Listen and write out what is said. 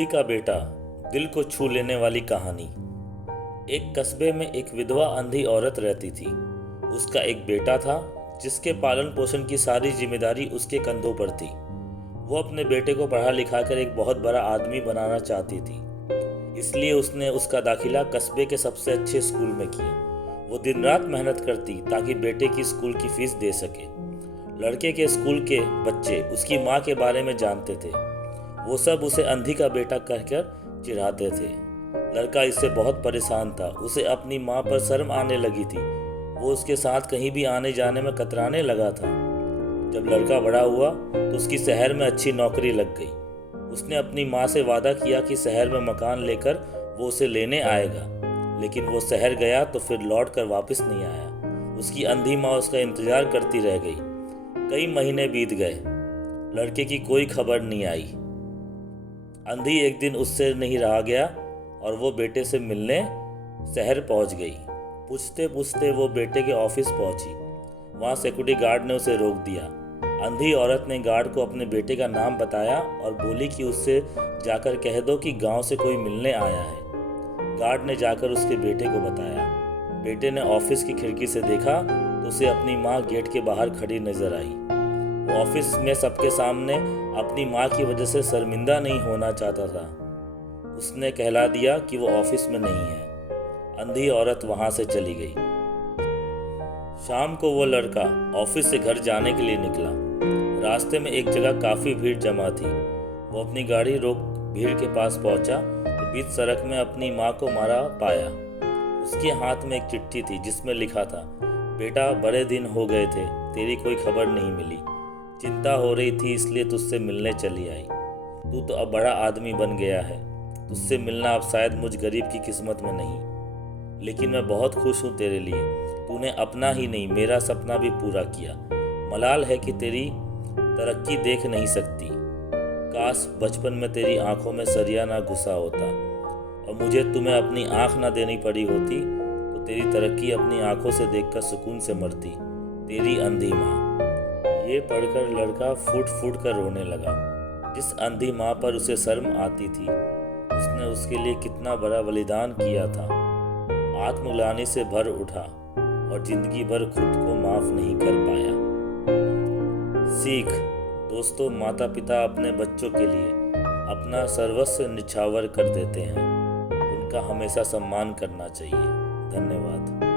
अंधी का बेटा, दिल को छू लेने वाली कहानी। एक कस्बे में एक विधवा अंधी औरत रहती थी। उसका एक बेटा था जिसके पालन पोषण की सारी जिम्मेदारी उसके कंधों पर थी। वो अपने बेटे को पढ़ा लिखा कर एक बहुत बड़ा आदमी बनाना चाहती थी, इसलिए उसने उसका दाखिला कस्बे के सबसे अच्छे स्कूल में किया। वो दिन रात मेहनत करती ताकि बेटे की स्कूल की फीस दे सके। लड़के के स्कूल के बच्चे उसकी माँ के बारे में जानते थे। वो सब उसे अंधी का बेटा कहकर चिढ़ाते थे। लड़का इससे बहुत परेशान था। उसे अपनी माँ पर शर्म आने लगी थी। वो उसके साथ कहीं भी आने जाने में कतराने लगा था। जब लड़का बड़ा हुआ तो उसकी शहर में अच्छी नौकरी लग गई। उसने अपनी माँ से वादा किया कि शहर में मकान लेकर वो उसे लेने आएगा, लेकिन वो शहर गया तो फिर लौट कर वापस नहीं आया। उसकी अंधी माँ उसका इंतजार करती रह गई। कई महीने बीत गए, लड़के की कोई खबर नहीं आई। अंधी एक दिन उससे नहीं रहा गया और वो बेटे से मिलने शहर पहुंच गई। पूछते पूछते वो बेटे के ऑफिस पहुंची। वहां सिक्योरिटी गार्ड ने उसे रोक दिया। अंधी औरत ने गार्ड को अपने बेटे का नाम बताया और बोली कि उससे जाकर कह दो कि गांव से कोई मिलने आया है। गार्ड ने जाकर उसके बेटे को बताया। बेटे ने ऑफिस की खिड़की से देखा तो उसे अपनी माँ गेट के बाहर खड़ी नजर आई। वो ऑफिस में सबके सामने अपनी माँ की वजह से शर्मिंदा नहीं होना चाहता था। उसने कहला दिया कि वो ऑफिस में नहीं है। अंधी औरत वहां से चली गई। शाम को वो लड़का ऑफिस से घर जाने के लिए निकला। रास्ते में एक जगह काफी भीड़ जमा थी। वो अपनी गाड़ी रोक भीड़ के पास पहुंचा तो बीच सड़क में अपनी माँ को मारा पाया। उसके हाथ में एक चिट्ठी थी जिसमें लिखा था, बेटा बड़े दिन हो गए थे, तेरी कोई खबर नहीं मिली। चिंता हो रही थी इसलिए तुझसे मिलने चली आई। तू तो अब बड़ा आदमी बन गया है। तुझसे मिलना अब शायद मुझ गरीब की किस्मत में नहीं, लेकिन मैं बहुत खुश हूँ तेरे लिए। तूने अपना ही नहीं मेरा सपना भी पूरा किया। मलाल है कि तेरी तरक्की देख नहीं सकती। काश बचपन में तेरी आंखों में सरिया ना घुसा होता और मुझे तुम्हें अपनी आंख ना देनी पड़ी होती तो तेरी तरक्की अपनी आंखों से देखकर सुकून से मरती। तेरी अंधी माँ। ये पढ़कर लड़का फूट फूट कर रोने लगा। जिस अंधी माँ पर उसे शर्म आती थी, उसने उसके लिए कितना बड़ा बलिदान किया था। आत्मग्लानि से भर उठा और जिंदगी भर खुद को माफ नहीं कर पाया। सीख दोस्तों, माता पिता अपने बच्चों के लिए अपना सर्वस्व निछावर कर देते हैं। उनका हमेशा सम्मान करना चाहिए। धन्यवाद।